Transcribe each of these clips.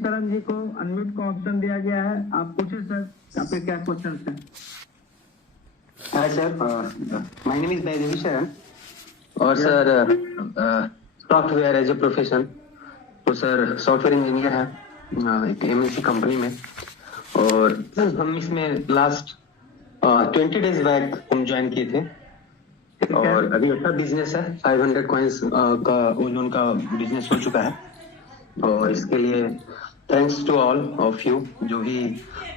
शरण जी को अनम्यूट का ऑप्शन दिया गया है, आप पूछे सर आपके क्या क्वेश्चन है? Hi sir, my name is Baidevi Sharan और sir software as a profession. तो सर सॉफ्टवेयर इंजीनियर है एक एमएनसी कंपनी में, और हम इसमें लास्ट 20 डेज बैक हम ज्वाइन किए थे और अभी अच्छा बिजनेस है। 500 कॉइन्स का ओजोन का बिजनेस हो चुका है और इसके लिए thanks to all of you जो भी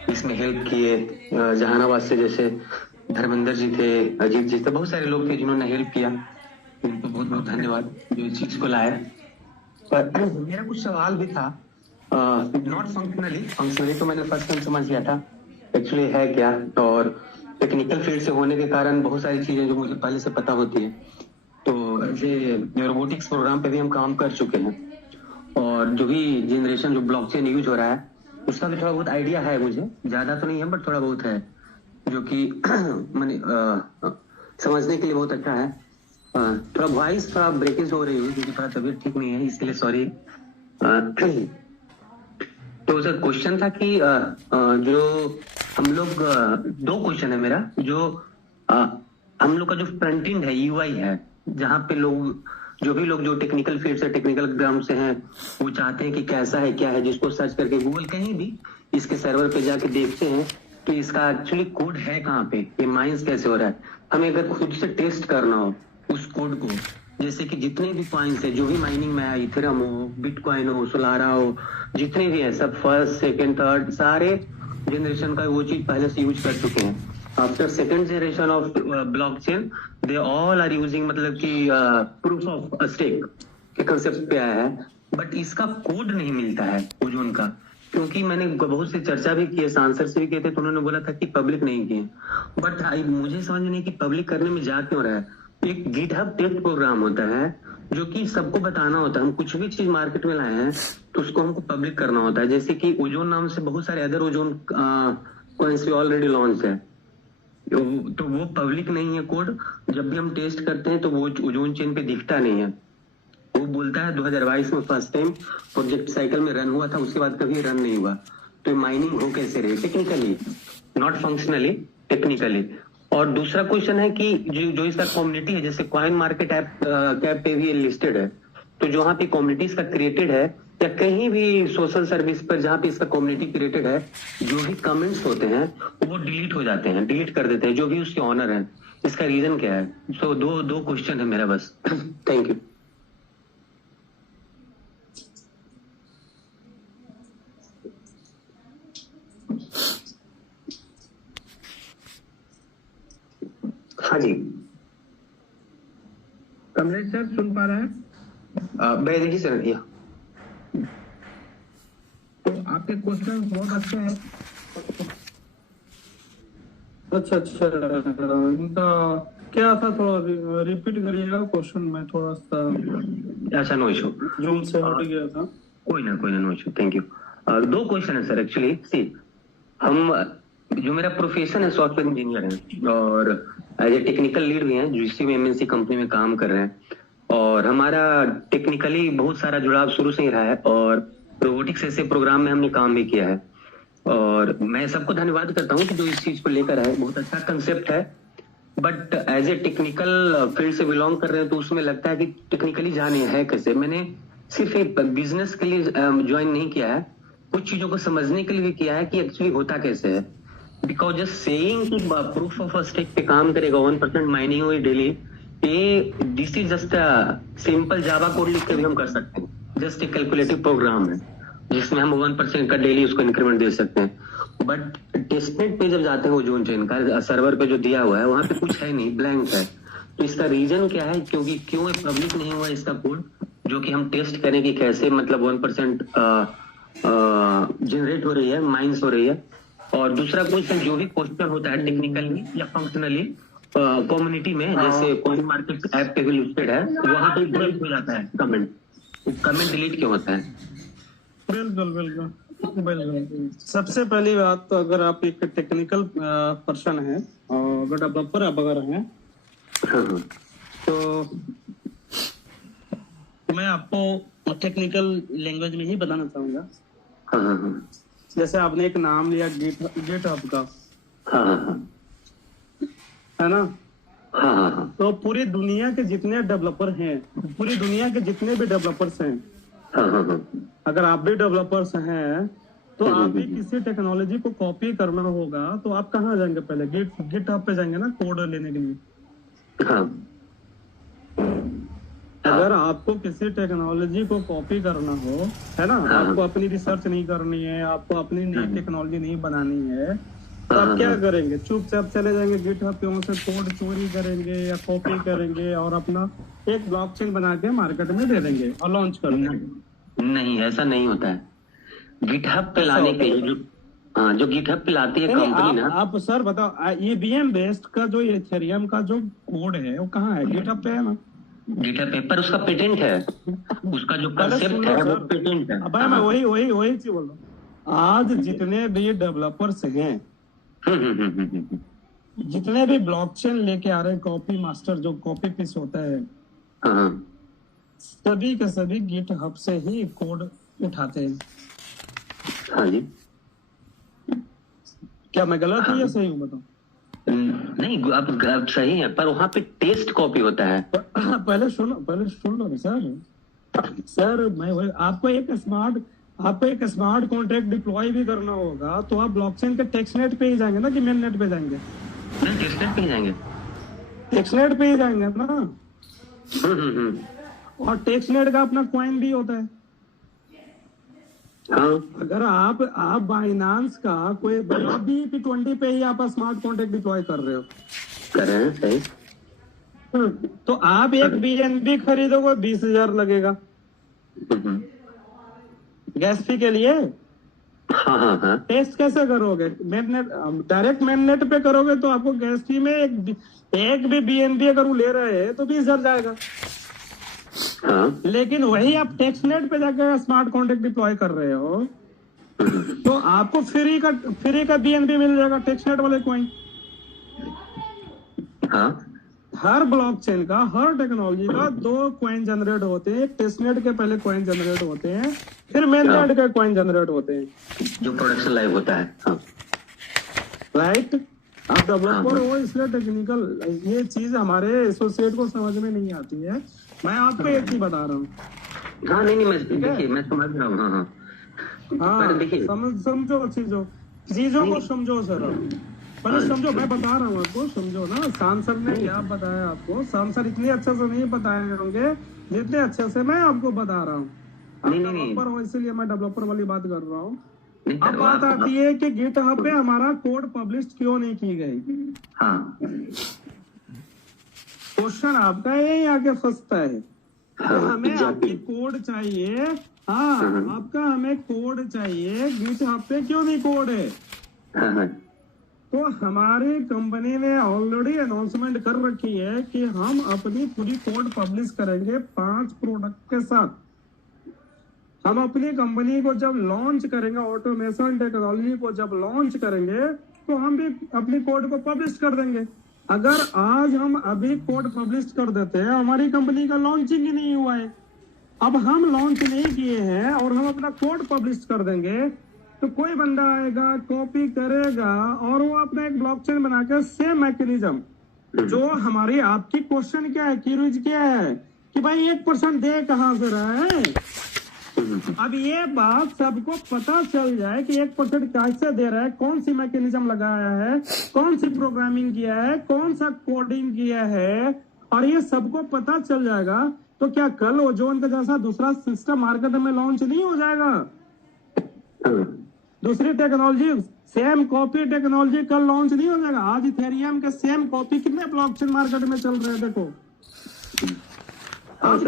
इसमें हेल्प किए। जहानाबाद से जैसे धर्मेंद्र जी थे, अजीत जी थे, बहुत सारे लोग थे जिन्होंने हेल्प किया, उनको बहुत बहुत धन्यवाद जो इस चीज को लाए। पर मेरा कुछ सवाल भी था, नॉट फंक्शनली तो मैंने फर्स्ट टाइम समझ गया था एक्चुअली है क्या, और टेक्निकल फील्ड से होने के कारण बहुत सारी चीजें जो मुझे पहले से पता होती है। तो ऐसे रोबोटिक्स प्रोग्राम पे भी हम काम कर चुके हैं और जो भी जनरेशन जो ब्लॉकचेन यूज हो रहा है उसका भी थोड़ा बहुत आइडिया है मुझे, ज्यादा तो नहीं है बट थोड़ा बहुत है जो कि मैंने समझने के लिए बहुत अच्छा है। थोड़ा वॉइस थोड़ा ब्रेकेज हो रही है क्योंकि थोड़ा तबीयत ठीक नहीं है, इसके लिए सॉरी। तो सर क्वेश्चन था कि जो हम लोग दो क्वेश्चन है मेरा, जो हम लोग का जो फ्रंट एंड है यूआई है, जहाँ पे लोग जो भी लोग जो टेक्निकल फील्ड से टेक्निकल ग्राउंड से हैं वो चाहते हैं कि कैसा है क्या है, जिसको सर्च करके गूगल कहीं भी इसके सर्वर पे जाके देखते हैं तो इसका एक्चुअली कोड है कहाँ पे, ये माइंस कैसे हो रहा है। हमें अगर खुद से टेस्ट करना हो उस कोड को, जैसे कि जितने भी कॉइन्स है जो भी माइनिंग में है, इथेरियम हो, बिटकॉइन हो, सोलारा हो, जितने भी है सब फर्स्ट सेकंड थर्ड सारे जनरेशन का वो चीज पहले से यूज कर चुके हैं। After second generation of blockchain they all are using, मतलब कि प्रूफ ऑफ स्टेक के कंसेप्ट पे आया है, बट इसका कोड नहीं मिलता है ओजोन का। क्योंकि मैंने बहुत से चर्चा भी की, आंसर से भी किए थे तो उन्होंने बोला था कि पब्लिक नहीं किए, बट मुझे समझ नहीं कि पब्लिक करने में जा क्यों रहा है। एक गिटहब टेस्ट प्रोग्राम होता है जो कि सबको बताना होता है, हम कुछ भी चीज मार्केट में लाए हैं तो उसको हमको पब्लिक करना होता है। जैसे कि ओजोन नाम से बहुत सारे other ozone coins already launch है, तो वो पब्लिक नहीं है कोड। जब भी हम टेस्ट करते हैं तो वो ओजोन चेन पे दिखता नहीं है। वो बोलता है 2022 में फर्स्ट टाइम प्रोजेक्ट साइकिल में रन हुआ था, उसके बाद कभी रन नहीं हुआ। तो माइनिंग हो कैसे रही, टेक्निकली नॉट फंक्शनली, टेक्निकली। और दूसरा क्वेश्चन है कि जो इसका कम्युनिटी है, जैसे कॉइन मार्केट ऐप कैप पे भी लिस्टेड है, तो जहाँ पे कम्युनिटी इसका क्रिएटेड है या कहीं भी सोशल सर्विस पर जहाँ पे इसका कम्युनिटी क्रिएटेड है, जो भी कमेंट्स होते हैं वो डिलीट हो जाते हैं, डिलीट कर देते हैं जो भी उसके ऑनर है। इसका रीजन क्या है? सो दो क्वेश्चन है मेरा बस। Thank you. हाँ जी कमलेश सर सुन पा रहे हैं? बैदेवी सर भैया। तो आपके क्वेश्चन बहुत अच्छे हैं। अच्छा इनका क्या था, थोड़ा रिपीट करिएगा क्वेश्चन में, थोड़ा सा अच्छा नो इशू, जूम से हट गया था। कोई ना नो इशू, थैंक यू। दो क्वेश्चन है सर एक्चुअली। सी हम जो मेरा प्रोफेशन है सॉफ्टवेयर इंजीनियर है और एज ए टेक्निकल लीड भी हैं जो इसी में एमएनसी कंपनी में काम कर रहे हैं, और हमारा टेक्निकली बहुत सारा जुड़ाव शुरू से ही रहा है और रोबोटिक्स ऐसे प्रोग्राम में हमने काम भी किया है। और मैं सबको धन्यवाद करता हूँ कि जो इस चीज को लेकर है, बहुत अच्छा कंसेप्ट है, but as a technical field से बिलोंग कर रहे हैं तो उसमें लगता है कि टेक्निकली जाने है कैसे। मैंने सिर्फ एक बिजनेस के लिए ज्वाइन नहीं किया है, कुछ चीजों को समझने के लिए भी किया है कि एक्चुअली होता कैसे है। बिकॉज जस्ट सेइंग कि प्रूफ ऑफ स्टेक पे काम करेगा, 1% माइनिंग हुई डेली, ये this is just simple Java code लिख के भी हम कर सकते हैं। जस्ट एक कैलकुलेटिव प्रोग्राम है जिसमें हम 1% का डेली उसको इंक्रीमेंट दे सकते हैं। बट टेस्टनेट पे जब जाते हैं ओजोन चेन का सर्वर पे जो दिया हुआ है वहां पे कुछ है नहीं, ब्लैंक है। तो इसका रीजन क्या है, क्योंकि क्यों पब्लिक नहीं हुआ इसका कोड जो कि हम टेस्ट करें कि कैसे मतलब 1% जनरेट हो रही है, माइंस हो रही है। और दूसरा क्वेश्चन, जो भी क्वेश्चन होता है टेक्निकली या फंक्शनली कम्युनिटी में, जैसे कॉइन मार्केट ऐप पे भी लिस्टेड है, वहां पे डिलीट हो जाता है कमेंट डिलीट क्यों होता है? बिल्कुल। सबसे पहली बात तो अगर आप एक टेक्निकल पर्सन है और अगर डेवलपर आप अगर हैं तो मैं आपको टेक्निकल लैंग्वेज में ही बताना चाहूंगा। हाँ हाँ हाँ जैसे आपने एक नाम लिया गिटहब का, हाँ हाँ है ना? हाँ हाँ हाँ तो पूरी दुनिया के जितने डेवलपर हैं, पूरी दुनिया के जितने भी डेवलपर्स हैं, हाँ हाँ हाँ अगर आप भी डेवलपर्स हैं तो आप भी किसी टेक्नोलॉजी को कॉपी करना होगा तो आप कहाँ जाएंगे? पहले गिटहब पे जाएंगे ना, कोड लेने के लिए। हाँ अगर आपको किसी टेक्नोलॉजी को कॉपी करना हो, है ना, आपको अपनी रिसर्च नहीं करनी है, आपको अपनी नई टेक्नोलॉजी नहीं बनानी है, तो आप क्या करेंगे? चुपचाप चले जाएंगे गिटहब पे, वहां से कोड चोरी करेंगे या कॉपी करेंगे और अपना एक ब्लॉकचेन बना के मार्केट में दे देंगे और लॉन्च कर देंगे। नहीं, ऐसा नहीं होता है। गिटहब पे लाने के लिए जो गिटहब पे लाती है कंपनी ना। आप सर बताओ, ये वीएम बेस्ड का जो इथेरियम का जो कोड है वो कहाँ है? गिटहब पे है ना? गिटहब पे, पर उसका पेटेंट है, उसका जो कंसेप्ट है वो पेटेंट है। अब मैं वही चीज बोल रहा हूँ। आज जितने भी डेवलपर्स हैं, जितने भी ब्लॉकचेन लेके आ रहे हैं, कॉपी मास्टर जो कॉपी पीस होता है, सभी के सभी गिटहब से ही कोड उठाते हैं। हाँ जी। क्या मैं गलत हूँ या सही हूँ बताओ? नहीं, आप सही है, पर वहाँ पे टेस्ट कॉपी होता है। पहले सुन लो सर, मैं आपको एक स्मार्ट कॉन्ट्रैक्ट डिप्लॉय भी करना होगा तो आप ब्लॉकचेन के टेक्सनेट पे ही जाएंगे ना कि मेन नेट पे जाएंगे? नहीं, टेक्सनेट पे ही जाएंगे। टेक्सनेट पे ही जाएंगे ना। और टेक्सनेट का अपना कॉइन भी होता है। हाँ। अगर आप बाइनांस का कोई BEP20 पे ही आप स्मार्ट कॉन्ट्रैक्ट डिप्लॉय कर रहे हो, कर रहे हैं, सही। तो आप एक BNB खरीदोगे 20,000 लगेगा गैस फी के लिए। हाँ हाँ हाँ। टेस्ट कैसे करोगे? मेननेट, डायरेक्ट मेननेट पे करोगे तो आपको गैस फी में एक भी BNB अगर वो ले रहे हैं तो 20,000 जाएगा। हाँ। लेकिन वही आप टेक्सनेट पे जाकर स्मार्ट कॉन्ट्रैक्ट डिप्लॉय कर रहे हो तो आपको फ्री का BNB मिल जाएगा, टेक्सनेट वाले कॉइन। हाँ। हर ब्लॉकचेन का, हर टेक्नोलॉजी का 2 कॉइन जनरेट होते हैं। टेस्टनेट के पहले कॉइन जनरेट होते हैं, फिर मेननेट के कॉइन जनरेट होते हैं, जो प्रोडक्शन लाइव होता है। हाँ। राइट। आप डेवलपर हो इसलिए टेक्निकल ये चीज हमारे एसोसिएट को समझ में नहीं आती है। मैं आपको एक चीज बता रहा हूँ। हाँ, नहीं, मैं समझ रहा हूँ। हाँ हाँ, समझो चीजों को समझो सर। पहले समझो, मैं बता रहा हूँ आपको, समझो ना। सांसद ने क्या बताया आपको? सांसद इतने अच्छे से नहीं बताए होंगे जितने अच्छे से मैं आपको बता रहा हूँ। आप डेवलपर हो इसलिए मैं डेवलपर वाली बात कर रहा हूँ। अब बात आती है कि गिटहब पे हमारा कोड पब्लिश क्यों नहीं की गई। हाँ। क्वेश्चन आपका यही आके फंसता है। हमें आपकी कोड चाहिए। हाँ, आपका हमें कोड चाहिए, गिटहब पे क्यों नहीं कोड है? तो हमारी कंपनी ने ऑलरेडी अनाउंसमेंट कर रखी है कि हम अपनी पूरी कोड पब्लिश करेंगे 5 प्रोडक्ट के साथ। हम अपनी कंपनी को जब लॉन्च करेंगे, ऑटोमेशन टेक्नोलॉजी को जब लॉन्च करेंगे तो हम भी अपनी कोड को पब्लिश कर देंगे। अगर आज हम अभी कोड पब्लिश कर देते हैं, हमारी कंपनी का लॉन्चिंग ही नहीं हुआ है, अब हम लॉन्च नहीं किए हैं और हम अपना कोड पब्लिश कर देंगे तो कोई बंदा आएगा, कॉपी करेगा और वो अपना एक ब्लॉकचेन बनाकर सेम मैकेनिज्म जो हमारी आपकी क्वेश्चन क्या है, क्यूरीज क्या है कि भाई 1% दे कहां से रहा है। अब ये बात सबको पता चल जाए कि 1% कैसे दे रहा है, कौन सी मैकेनिज्म लगाया है, कौन सी प्रोग्रामिंग किया है, कौन सा कोडिंग किया है, और ये सबको पता चल जाएगा तो क्या कल ओजोन का जैसा दूसरा सिस्टम मार्केट में लॉन्च नहीं हो जाएगा? दूसरी टेक्नोलॉजी, सेम कॉपी टेक्नोलॉजी कल लॉन्च नहीं हो जाएगा? आज इथेरियम के सेम कॉपी कितने ब्लॉकचेन मार्केट में चल रहे हैं देखो। आज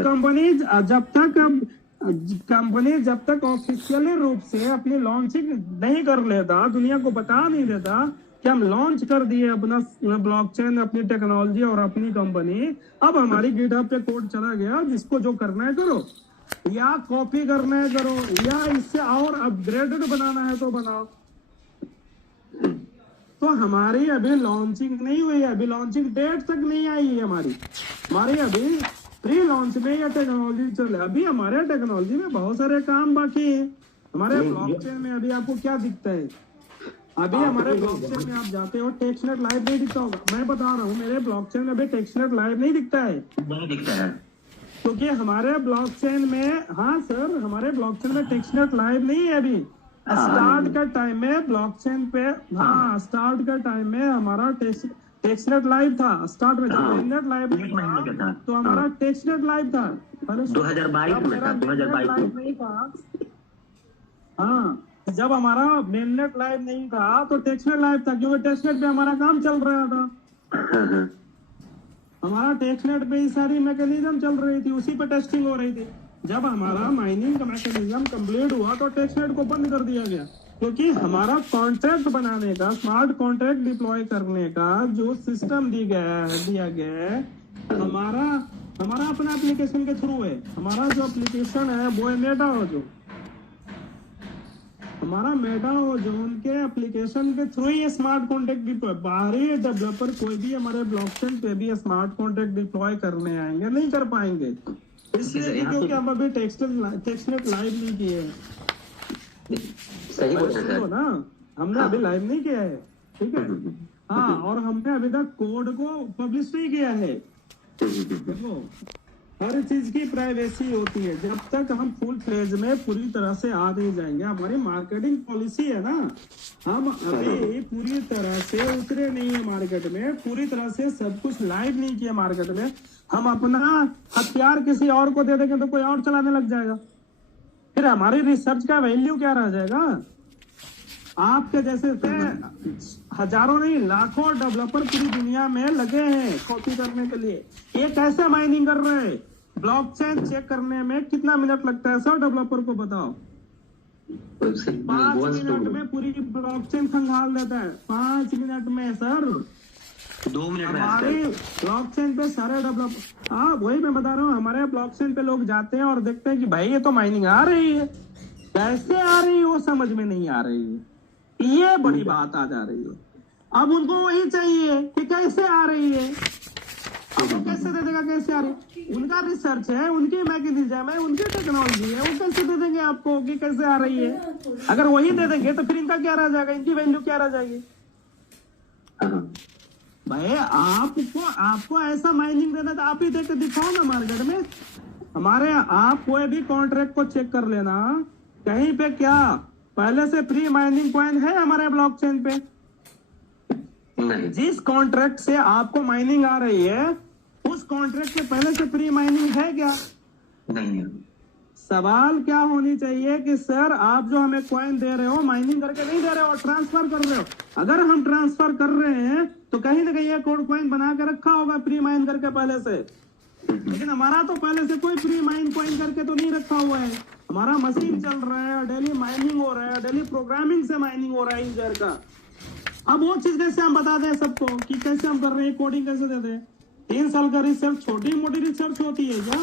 कंपनी जब तक ऑफिशियली रूप से अपनी लॉन्चिंग नहीं कर लेता, दुनिया को बता नहीं देता कि हम लॉन्च कर दिए अपना ब्लॉकचेन, अपनी टेक्नोलॉजी और अपनी कंपनी, अब हमारी गिटहब पे कोड चला गया, जिसको जो करना है करो, या कॉपी करना है करो, या इससे और अपग्रेडेड बनाना है तो बनाओ। तो हमारी अभी लॉन्चिंग नहीं हुई है, अभी लॉन्चिंग डेट तक नहीं आई है हमारी अभी प्री लॉन्च में यह टेक्नोलॉजी चल रही है। अभी हमारे टेक्नोलॉजी में बहुत सारे काम बाकी है। हमारे नहीं, ब्लॉकचेन में अभी आपको क्या दिखता है? अभी हमारे ब्लॉकचेन में आप जाते हो टेक्स्टनेट लाइव नहीं दिखता होगा। मैं बता रहा हूँ मेरे ब्लॉकचेन में अभी टेक्स्टनेट लाइव नहीं दिखता है, नहीं दिखता है। क्योंकि हमारे ब्लॉकचेन में, हाँ सर, हमारे ब्लॉकचेन में टेक्स्टनेट लाइव नहीं है अभी। स्टार्ट का टाइम में ब्लॉकचेन पे, हाँ स्टार्ट का टाइम में हमारा टेक्स्टनेट लाइव था। स्टार्ट में जब मेननेट लाइव एक महीने का था, तो हमारा टेक्स्टनेट लाइव था। 2022 में था, 2022 में। हाँ, जब हमारा मेननेट लाइव नहीं था तो टेक्स्टनेट लाइव था, क्योंकि टेक्स्टनेट पे हमारा काम चल रहा था। हमारा टेक्स्टनेट पे ही सारी मैकेनिज्म चल रही थी, उसी पे टेस्टिंग हो रही थी। जब हमारा माइनिंग का मैकेनिज्म कंप्लीट हुआ तो टेक्स्टनेट को बंद कर दिया गया, क्योंकि हमारा कॉन्ट्रैक्ट बनाने का, स्मार्ट कॉन्ट्रैक्ट डिप्लॉय करने का जो सिस्टम दिया गया है, हमारा अपना एप्लीकेशन के थ्रू है। हमारा जो एप्लीकेशन है वो है मेटा हो, जो हमारा मेटा हो, जो उनके एप्लीकेशन के थ्रू ही स्मार्ट कॉन्ट्रैक्ट डिप्लॉय। बाहरी डेवलपर कोई भी हमारे ब्लॉकचेन पे भी स्मार्ट कॉन्ट्रैक्ट डिप्लॉय करने आएंगे नहीं कर पाएंगे, इसलिए क्योंकि हम अभी टेक्स्टनेट लाइव नहीं किए हैं। सही बोल रहे हैं ना, हमने अभी लाइव नहीं किया है, ठीक है। हाँ, और हमने अभी तक कोड को पब्लिश नहीं किया है। देखो, हर चीज की प्राइवेसी होती है। जब तक हम फुल फ्लेज में पूरी तरह से आ नहीं जाएंगे, हमारी मार्केटिंग पॉलिसी है ना, हम अभी पूरी तरह से उतरे नहीं है मार्केट में, पूरी तरह से सब कुछ लाइव नहीं किया मार्केट में। हम अपना हथियार किसी और को दे देंगे तो कोई और चलाने लग जाएगा, फिर हमारी रिसर्च का वैल्यू क्या रह जाएगा? आपके जैसे हजारों नहीं लाखों डेवलपर पूरी दुनिया में लगे हैं कॉपी करने के लिए। ये कैसे माइनिंग कर रहे हैं? ब्लॉकचेन चेक करने में कितना मिनट लगता है सर? डेवलपर को बताओ। 5 मिनट में पूरी ब्लॉकचेन खंगाल देता है, 5 मिनट में सर। 2 मिनट में हमारे ब्लॉकचेन पे सारे डेवलपर, हाँ वही मैं बता रहा हूँ, हमारे ब्लॉकचेन पे लोग जाते हैं और देखते हैं कि भाई ये तो माइनिंग आ रही है, कैसे आ रही है वो समझ में नहीं आ रही है। ये बड़ी बात आ जा रही है। अब उनको वही चाहिए कि कैसे आ रही है। अब वो कैसे दे देगा कैसे आ रही है? उनका रिसर्च है, उनकी मैकेनिज्म है, उनकी टेक्नोलॉजी है, वो कैसे दे देंगे आपको कि कैसे आ रही है? अगर वही दे देंगे तो फिर इनका क्या रह जाएगा, इनकी वैल्यू क्या रह जाएगी? भाई आपको ऐसा माइनिंग देना तो आप ही देख के दिखाओ ना मार्केट में। हमारे आप कोई भी कॉन्ट्रैक्ट को चेक कर लेना, कहीं पे क्या पहले से फ्री माइनिंग कॉइन है हमारे ब्लॉकचेन पे? नहीं। जिस कॉन्ट्रैक्ट से आपको माइनिंग आ रही है उस कॉन्ट्रैक्ट से पहले से फ्री माइनिंग है क्या? नहीं है। सवाल क्या होनी चाहिए कि सर आप जो हमें कॉइन दे रहे हो माइनिंग करके नहीं दे रहे हो, ट्रांसफर कर रहे हो। अगर हम ट्रांसफर कर रहे हैं तो कहीं ना कहीं एक और कॉइन बना के रखा होगा फ्री माइन करके पहले से, लेकिन हमारा तो पहले से कोई फ्री माइन कॉइन करके तो नहीं रखा हुआ है। हमारा मशीन चल रहा है, डेली माइनिंग हो रहा है, डेली प्रोग्रामिंग से माइनिंग हो रहा है यूजर का। अब वो चीज कैसे हम बता दें सबको कि कैसे हम कर रहे हैं, कोडिंग कैसे दे दें? 3 साल का रिसर्च छोटी मोटी रिसर्च होती है क्या?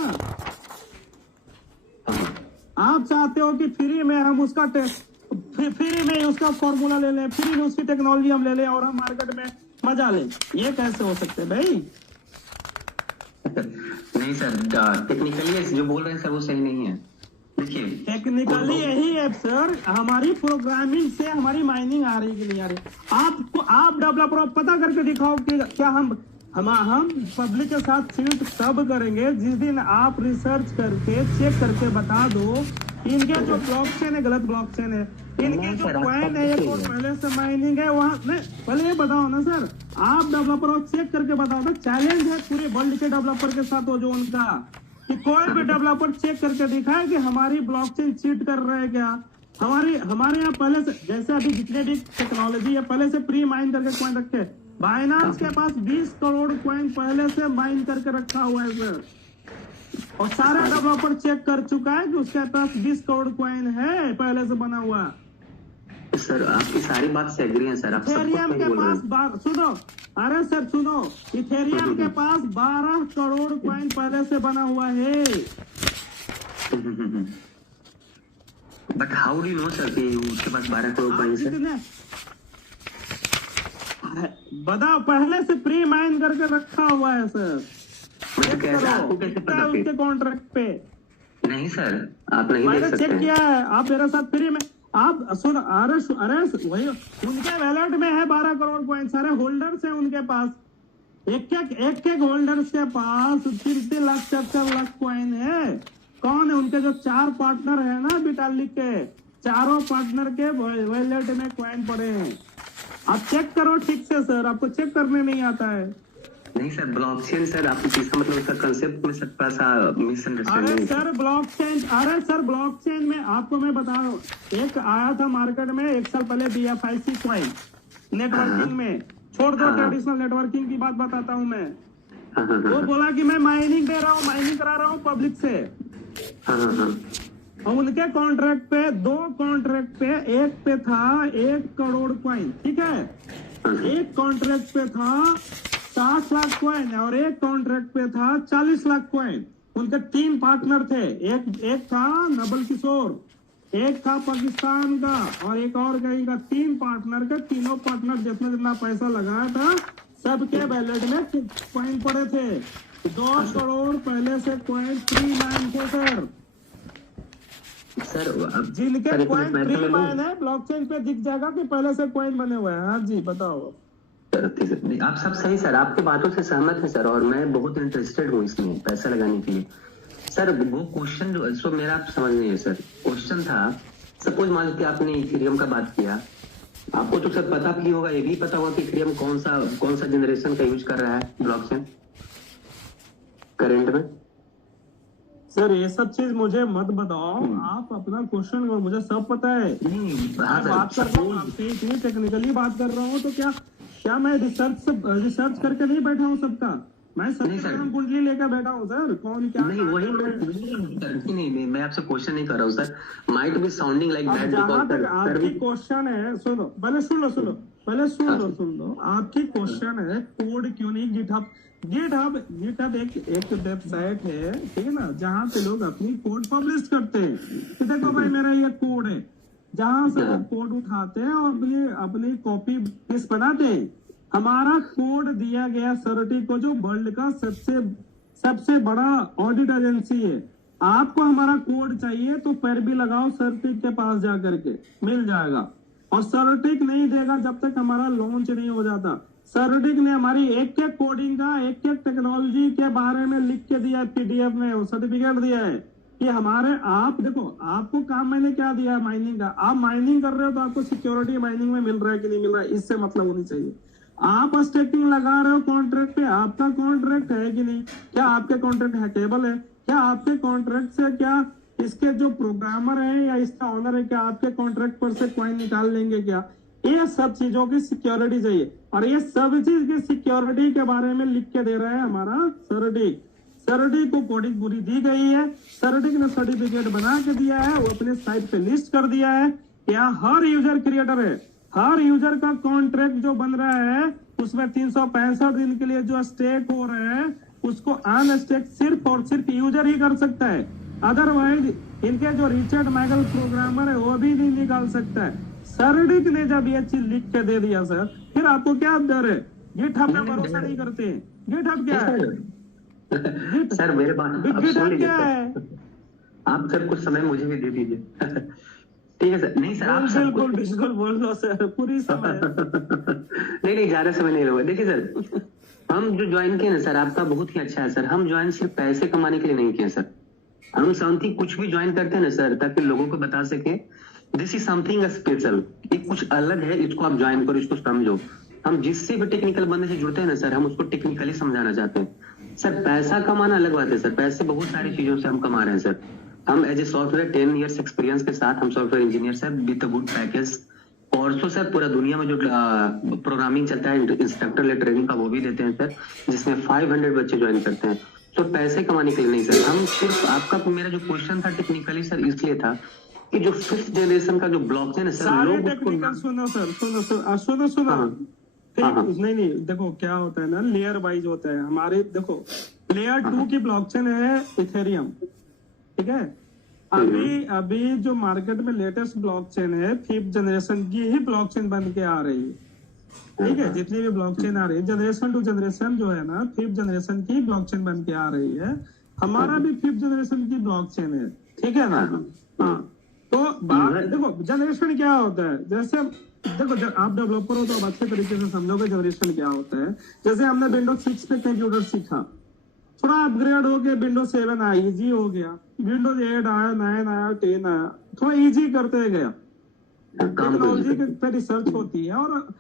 आप चाहते हो कि फ्री में हम उसका फ्री में उसका फॉर्मूला ले लें, फ्री में उसकी टेक्नोलॉजी हम ले लें और हम मार्केट में मजा लें? ये कैसे हो सकते भाई? नहीं सर, टेक्निकली जो बोल रहे हैं सर वो सही नहीं है। देखिए, टेक्निकली यही है सर, हमारी प्रोग्रामिंग से हमारी माइनिंग आ रही कि नहीं आ रही। आप डेवलपर पता करके दिखाओ कि क्या हम पब्लिक के साथ चीट तब करेंगे जिस दिन आप रिसर्च करके चेक करके बता दो इनके जो ब्लॉकचेन है गलत ब्लॉकचेन है, इनके जो कॉइन है ये पहले से माइनिंग है वहाँ नहीं। पहले ये बताओ ना सर, आप डेवलपर चेक करके बताओ ना। चैलेंज है पूरे वर्ल्ड के डेवलपर के साथ, वो जो उनका कि कोई भी डेवलपर चेक करके दिखाए कि हमारी ब्लॉकचेन चीट कर रहे हैं क्या। हमारे यहाँ पहले से, जैसे अभी जितने भी टेक्नोलॉजी है पहले से प्री माइन करके कॉइन रखे। बाइनांस के पास 20 करोड़ कॉइन पहले से माइन करके रखा हुआ है सर, और सारे डेवलपर चेक कर चुका है कि उसके पास 20 करोड़ कॉइन है पहले से बना हुआ। सर आपकी सारी बात से एग्री है सर। आप इथेरियम के पास सुनो, अरे सर सुनो, इथेरियम के पास 12 करोड़ कॉइन पहले से बना हुआ है। But how do you know sir कि उसके पास 12 करोड़ कॉइन है? बताओ, पहले से प्री माइन करके रखा हुआ है सर। कैसे आपको कैसे पता? उसके कॉन्ट्रैक्ट पे नहीं सर, आप नहीं मैंने देख चेक सकते किया है, आप मेरे साथ फ्री में आप सुन, अरे वही उनके वैलेट में है 12 करोड़ कॉइन, सारे होल्डर्स हैं उनके पास, एक होल्डर्स के पास 3 लाख 4 लाख कॉइन है। कौन है? उनके जो 4 पार्टनर है ना विटालिक के, चारों पार्टनर के वैलेट में कॉइन पड़े हैं। आप चेक करो ठीक से सर, आपको चेक करने नहीं आता है। नहीं सर, ब्लॉकचेन सर, आपको इसका मतलब इसका कंसेप्ट में थोड़ा सा मिसअंडरस्टैंडिंग अरे है। सर ब्लॉकचेन में आपको मैं बता रहा हूँ, एक आया था मार्केट में 1 साल पहले BFIC कॉइन नेटवर्किंग में, छोड़ दो ट्रेडिशनल नेटवर्किंग की बात बताता हूँ मैं। वो बोला कि मैं माइनिंग दे रहा हूँ, माइनिंग करा रहा हूँ पब्लिक से, और उनके कॉन्ट्रैक्ट पे 2 कॉन्ट्रैक्ट पे, एक पे था 1 करोड़ कॉइन, ठीक है, एक कॉन्ट्रैक्ट पे था 60 लाख कॉइन और एक कॉन्ट्रैक्ट पे था 40 लाख कॉइन। उनके 3 पार्टनर थे, एक था नबल किशोर, एक था पाकिस्तान का और एक और कहीं का। 3 पार्टनर के, तीनों पार्टनर जितना पैसा लगाया था सबके बैलेट में कॉइन पड़े थे। 2 करोड़ पहले से कॉइन फ्री मैन थे सर, जिनके कॉइन फ्री मैन है ब्लॉकचेन पे दिख जाएगा कि पहले से कॉइन बने हुए हैं। हाँ जी बताओ सर। आप सब सही सर, आपके बातों से सहमत है सर, और मैं बहुत इंटरेस्टेड हूँ इसमें पैसा लगाने के लिए। सर वो क्वेश्चन जो सो मेरा आप समझ नहीं है सर, क्वेश्चन था सपोज मान लीजिए आपने इथेरियम का बात किया, आपको तो सर पता भी होगा, ये भी पता होगा कि इथेरियम कौन सा जनरेशन का यूज कर रहा है ब्लॉकचेन करंट में। सर ये सब चीज मुझे मत बताओ, आप अपना क्वेश्चन, मुझे सब पता है। मैं बात कर रहा हूँ आपसे, इतनी टेक्निकली बात कर रहा हूँ, तो क्या मैं रिसर्च करके नहीं बैठा हूँ सबका? मैं सबका नाम कुंडली लेकर बैठा हूँ सर, कौन क्या नहीं वही नहीं, मैं आपसे क्वेश्चन नहीं कर रहा हूँ sir, might be sounding like that. जहाँ तक आपकी क्वेश्चन है, सुनो पहले सुन लो, आपकी क्वेश्चन है कोड क्यों नहीं गिटहब एक वेबसाइट है, ठीक है ना, जहाँ पे लोग अपनी कोड पब्लिश करते हैं कि देखो भाई मेरा ये कोड है, जहाँ से लोग कोड उठाते हैं और अपनी कॉपी पेस्ट बनाते हैं। हमारा कोड दिया गया सरटी को, जो वर्ल्ड का सबसे बड़ा ऑडिट एजेंसी है। आपको हमारा कोड चाहिए तो पैरवी लगाओ सरटिक के पास जा करके, मिल जाएगा। और सरटिक नहीं देगा जब तक हमारा लॉन्च नहीं हो जाता। सरटिक ने हमारी एक कोडिंग का, एक टेक्नोलॉजी के बारे में लिख के दिया, PDF में वो सर्टिफिकेट दिया है कि हमारे, आप देखो आपको काम मैंने क्या दिया माइनिंग का, आप माइनिंग कर रहे हो तो आपको सिक्योरिटी माइनिंग में मिल रहा है कि नहीं मिल रहा है, इससे मतलब होनी चाहिए। आप स्टेकिंग लगा रहे हो कॉन्ट्रैक्ट पे, आपका कॉन्ट्रैक्ट है कि नहीं, क्या आपके कॉन्ट्रैक्ट हैकेबल है, क्या आपके कॉन्ट्रैक्ट से, क्या इसके जो प्रोग्रामर है या इसका ऑनर है, क्या आपके कॉन्ट्रैक्ट पर से कॉइन निकाल लेंगे क्या? ये सब चीजों की सिक्योरिटी चाहिए, और ये सब चीज की सिक्योरिटी के बारे में लिख के दे रहा है हमारा सरटिक को कोडिंग पूरी दी गई है। सरटिक ने सर्टिफिकेट बना के दिया है, वो अपने साइट पे लिस्ट कर दिया है। क्या हर यूजर क्रिएटर है, हर यूजर का कॉन्ट्रैक्ट जो बन रहा है उसमें 365 दिन के लिए जो स्टेक हो रहे हैं उसको अनस्टेक सिर्फ और सिर्फ यूजर ही कर सकता है। अदरवाइज इनके जो रिचर्ड मैगल प्रोग्रामर है वो भी नहीं निकाल सकता है। सरटिक ने जब ये चीज लिख के दे दिया सर, फिर आपको क्या डर है? गिटहब पे भरोसा नहीं करते हैं। गिटहब क्या है सर? मेरे बात गिटहब क्या है? आप सर कुछ समय मुझे भी दे दीजिए। ठीक है सर। नहीं सर, आप बिल्कुल बोल लो सर, पूरी समय नहीं ज्यादा समय नहीं लगा। देखिए सर, हम जो ज्वाइन किए ना सर, आपका बहुत ही अच्छा है सर। हम ज्वाइन सिर्फ पैसे कमाने के लिए नहीं किए सर, हम समथिंग कुछ भी ज्वाइन करते हैं ना सर, ताकि लोगों को बता सके दिस इज समथिंग स्पेशल, ये कुछ अलग है, इसको आप ज्वाइन करो, इसको समझो। हम जिससे भी टेक्निकल बंदे से जुड़ते हैं ना सर, हम उसको टेक्निकली समझाना चाहते हैं सर। पैसा कमाना अलग बात है सर, पैसे बहुत सारी चीजों से हम कमा रहे हैं सर। हम as a software 10 years experience के साथ हम software engineer sir, with good package. कोर्सो सर पूरा दुनिया में जो प्रोग्रामिंग चलता है इंस्ट्रक्टर ले ट्रेनिंग का, वो भी देते हैं सर, जिसमें 500 बच्चे ज्वाइन करते हैं। तो पैसे कमाने के लिए नहीं सर, हम सिर्फ आपका मेरा जो क्वेश्चन था टेक्निकली सर इसलिए था कि जो 5th जनरेशन का जो ब्लॉकचेन है सर, लोग टेक्निकल सुनो नहीं देखो क्या होता है ना, लेयर वाइज होता है हमारे। देखो लेयर 2 की ब्लॉकचेन है इथेरियम, ठीक है। अभी जो मार्केट में लेटेस्ट ब्लॉकचेन है 5th जनरेशन की ही ब्लॉकचेन बन के आ रही है, ठीक है। जितनी भी ब्लॉकचेन आ रही है जनरेशन टू जनरेशन जो है ना, 5th जनरेशन की ब्लॉकचेन बन के आ रही है। हमारा भी 5th जनरेशन की ब्लॉकचेन है, ठीक है ना। हाँ, तो बात देखो जनरेशन क्या होता है, जैसे देखो जब आप डेवलपर हो तो आप अच्छे तरीके से समझोगे जनरेशन क्या होता है। जैसे हमने विंडोज 6 पे कंप्यूटर सीखा, थोड़ा अपग्रेड हो गया, विंडोज 7 आया, इजी हो गया, विंडोज 8 आया, 9 आया, 10 आया, थोड़ा इजी करते गया। टेक्नोलॉजी पे रिसर्च होती है और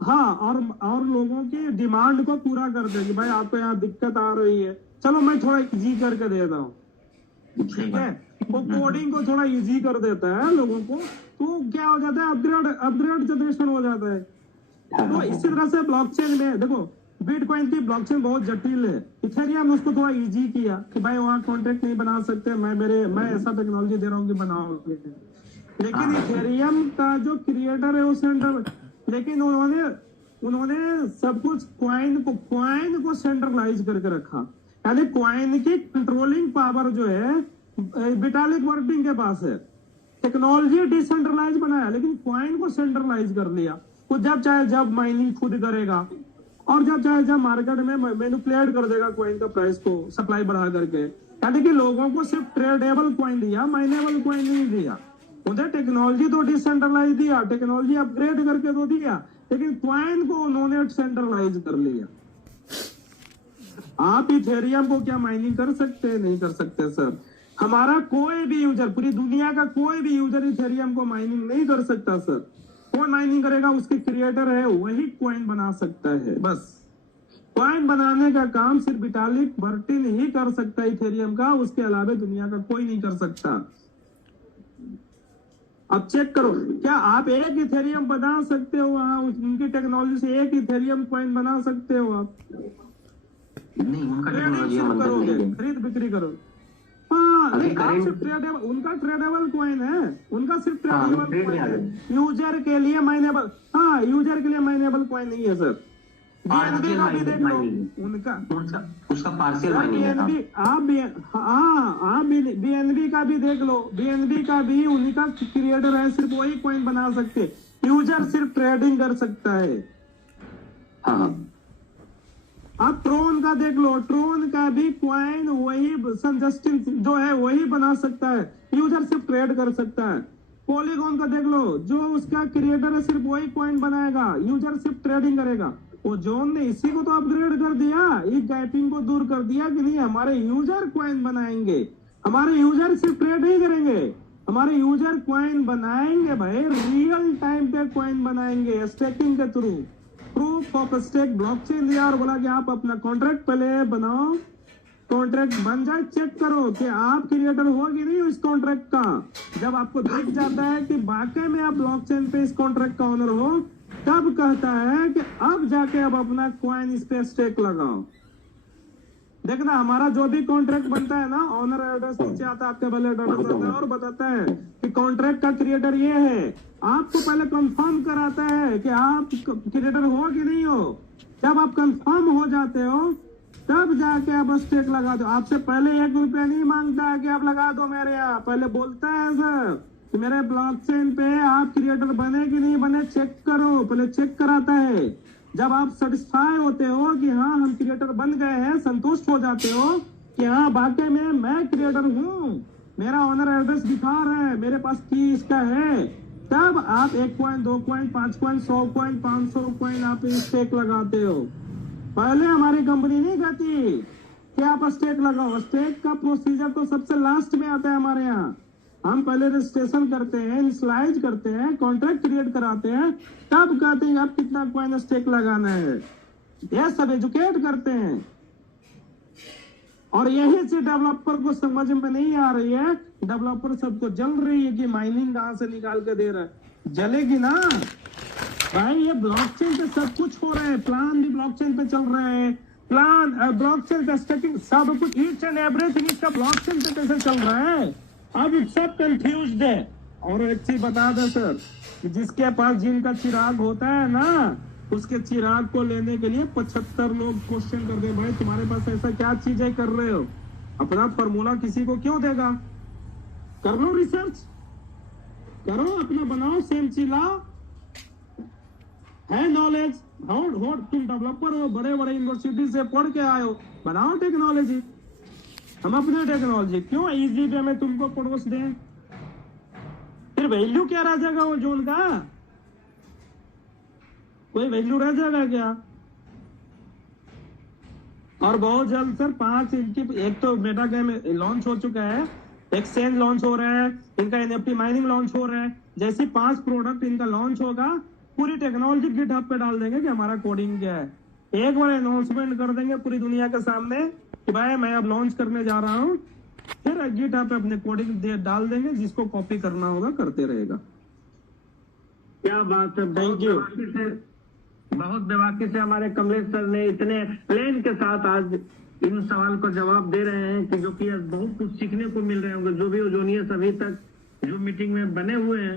हाँ, और लोगों की डिमांड को पूरा करते हैं कि भाई आपको यहाँ दिक्कत आ रही है, चलो मैं थोड़ा इजी करके देता हूँ, ठीक है। वो कोडिंग को थोड़ा इजी कर देता है लोगों को, तो क्या हो जाता है, अपग्रेड जनरेशन हो जाता है। तो इसी तरह से ब्लॉकचेन में देखो, बिटकॉइन की ब्लॉकचेन बहुत जटिल है, इथेरियम उसको थोड़ा इजी किया कि भाई वहाँ कॉन्ट्रैक्ट नहीं बना सकते, मैं ऐसा टेक्नोलॉजी दे रहा हूँ कि बनाओगे। लेकिन इथेरियम का जो क्रिएटर है वो सेंट्रल, लेकिन उन्होंने सब कुछ क्वाइन को सेंट्रलाइज करके रखा, यानी क्वाइन की कंट्रोलिंग पावर जो है विटालिक वर्टिंग के पास है। टेक्नोलॉजी डिसेंट्रलाइज बनाया लेकिन क्वाइन को सेंट्रलाइज कर लिया। वो जब चाहे जब माइनिंग खुद करेगा और जब चाहे जब मार्केट में मैनिपुलेट कर देगा क्वाइन का प्राइस को, सप्लाई बढ़ा करके। यानी कि लोगों को सिर्फ ट्रेडेबल क्वाइन दिया, माइनेबल क्वाइन नहीं दिया। उन्हें टेक्नोलॉजी तो डिसेंट्रलाइज दिया, टेक्नोलॉजी अपग्रेड करके तो दिया, लेकिन क्वाइन को उन्होंने सेंट्रलाइज कर लिया। आप इथेरियम को क्या माइनिंग कर सकते हैं? नहीं कर सकते सर। हमारा कोई भी यूजर, पूरी दुनिया का कोई भी यूजर इथेरियम को माइनिंग नहीं कर सकता सर। कौन माइनिंग करेगा? उसके क्रिएटर है, वही कॉइन बना सकता है। बस कॉइन बनाने का काम सिर्फ विटालिक बर्टिन ही कर सकता है इथेरियम का, उसके अलावा दुनिया का कोई नहीं कर सकता। अब चेक करो, क्या आप एक इथेरियम बना सकते हो? वहां उनकी टेक्नोलॉजी से एक इथेरियम कॉइन बना सकते हो आप? नहीं, उनका टेक्नोलॉजी करोगे, खरीद बिक्री करो। हाँ, नहीं, आप सिर्फ ट्रेडेबल, उनका ट्रेडेबल कॉइन है, उनका सिर्फ ट्रेडेबल कॉइन है, यूजर के लिए माइनेबल। हाँ, यूजर के लिए माइनेबल कॉइन नहीं है सर। बीएनबी का भी देख लो, उनका उसका पार्शियल माइनिंग है। आप बीएनबी का भी देख लो, बीएनबी का भी उन्हीं का क्रिएटर है, सिर्फ वही कॉइन बना सकते, यूजर सिर्फ ट्रेडिंग कर सकता है। हाँ, आप ट्रोन का देख लो, ट्रोन का भी क्वाइन वही सन जस्टिन जो है वही बना सकता है, यूजर सिर्फ ट्रेड कर सकता है। पॉलीगॉन का देख लो, जो उसका क्रिएटर है सिर्फ वही क्वाइन बनाएगा, यूजर सिर्फ ट्रेडिंग करेगा। वो जोन ने इसी को तो अपग्रेड कर दिया, इस गैपिंग को दूर कर दिया कि नहीं हमारे यूजर क्वाइन बनाएंगे, हमारे यूजर सिर्फ ट्रेड नहीं करेंगे, हमारे यूजर क्वाइन बनाएंगे भाई, रियल टाइम पे क्वाइन बनाएंगे स्टेकिंग के through. Proof of stake blockchain दिया और बोला कि आप अपना कॉन्ट्रैक्ट पहले बनाओ, कॉन्ट्रैक्ट बन जाए, चेक करो कि आप क्रिएटर हो कि नहीं इस कॉन्ट्रैक्ट का। जब आपको दिख जाता है कि वाकई में आप ब्लॉकचेन पे इस कॉन्ट्रैक्ट का ऑनर हो, तब कहता है कि अब जाके अब अपना कॉइन इस पे स्टेक लगाओ। देखना, हमारा जो भी कॉन्ट्रैक्ट बनता है ना, ऑनर एड्रेस नीचे आता है, आपके वैलिड एड्रेस आता है और बताता है कि कॉन्ट्रैक्ट का क्रिएटर ये है। आपको पहले कंफर्म कराता है कि आप क्रिएटर हो कि नहीं हो। जब आप कंफर्म हो जाते हो तब जाके आप स्टेक लगा दो। आपसे पहले 1 रुपया नहीं मांगता है कि आप लगा दो मेरे यहाँ, पहले बोलता है सर कि मेरे ब्लॉकचेन पे आप क्रिएटर बने कि नहीं बने चेक करो, पहले चेक कराता है। जब आप सेटिस्फाई होते हो कि हाँ हम क्रिएटर बन गए हैं, संतुष्ट हो जाते हो कि हाँ वाकई में मैं क्रिएटर हूँ, मेरा ऑनर एड्रेस दिखा रहा है, मेरे पास की इसका है, तब आप 1 coin, 2 coin, 5 coin, 100 coin, 500 coin आप स्टेक लगाते हो। पहले हमारी कंपनी नहीं कहती कि आप स्टेक लगाओ। स्टेक का प्रोसीजर तो सबसे लास्ट में आता है हमारे यहाँ। हम पहले रजिस्ट्रेशन करते हैं, इनिशियलाइज करते हैं, कॉन्ट्रैक्ट क्रिएट कराते हैं, तब कहते हैं आप कितना कॉइन स्टेक लगाना है। यह सब एजुकेट करते हैं और यही से डेवलपर को समझ में नहीं आ रही है। डेवलपर सबको जल रही है कि माइनिंग कहां से निकाल के दे रहा है। जलेगी ना भाई, ये ब्लॉकचेन पे सब कुछ हो रहा है, प्लान भी ब्लॉकचेन पे चल रहे हैं, प्लान ब्लॉकचेन पे स्टेकिंग सब कुछ, ईच एंड एवरीथिंग इसका ब्लॉकचेन पे कैसे चल रहा है। अब सब कंफ्यूज्ड है। और एक चीज बता दे सर, कि जिसके पास जिनका चिराग होता है ना, उसके चिराग को लेने के लिए 75 लोग क्वेश्चन कर दे, भाई तुम्हारे पास ऐसा क्या चीज है कर रहे हो, अपना फॉर्मूला किसी को क्यों देगा। कर लो रिसर्च, करो अपना, बनाओ सेम चीला है, नॉलेज हो, तुम डेवलपर हो, बड़े बड़े यूनिवर्सिटी से पढ़ के आए हो, बनाओ टेक्नोलॉजी। हम अपनी टेक्नोलॉजी क्यों इजी पे में तुमको पड़ोस दें? फिर वैल्यू क्या रह जाएगा वो जोन का? कोई वैल्यू रह जाएगा क्या? और बहुत जल्द सर 5 इनकी, एक तो मेटा गेम लॉन्च हो चुका है, एक्सचेंज लॉन्च हो रहा है, इनका एनएफटी माइनिंग लॉन्च हो रहा है। जैसे 5 प्रोडक्ट इनका लॉन्च होगा, पूरी टेक्नोलॉजी गिटहब पे डाल देंगे कि हमारा कोडिंग क्या है। एक बार अनाउंसमेंट कर देंगे पूरी दुनिया के सामने कि भाई मैं अब लॉन्च करने जा रहा हूँ, फिर गिटहब पे अपने कोडिंग डाल देंगे, जिसको कॉपी करना होगा करते रहेगा। क्या बात है, बहुत बेबाकी से हमारे कमलेश सर ने इतने एक्सप्लेन के साथ आज इन सवाल को जवाब दे रहे हैं कि जो कि आज बहुत कुछ सीखने को मिल रहे होंगे। जो भी ओजोनियस अभी तक जो मीटिंग में बने हुए हैं,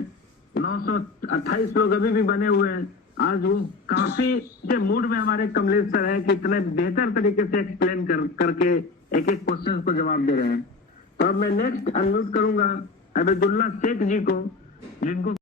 928 लोग अभी भी बने हुए हैं, आज वो काफी के मूड में हमारे कमलेश सर है कि इतने बेहतर तरीके से एक्सप्लेन करके एक एक क्वेश्चन को जवाब दे रहे हैं। तो अब मैं नेक्स्ट अनम्यूट करूंगा अबेदुल्ला शेख जी को, जिनको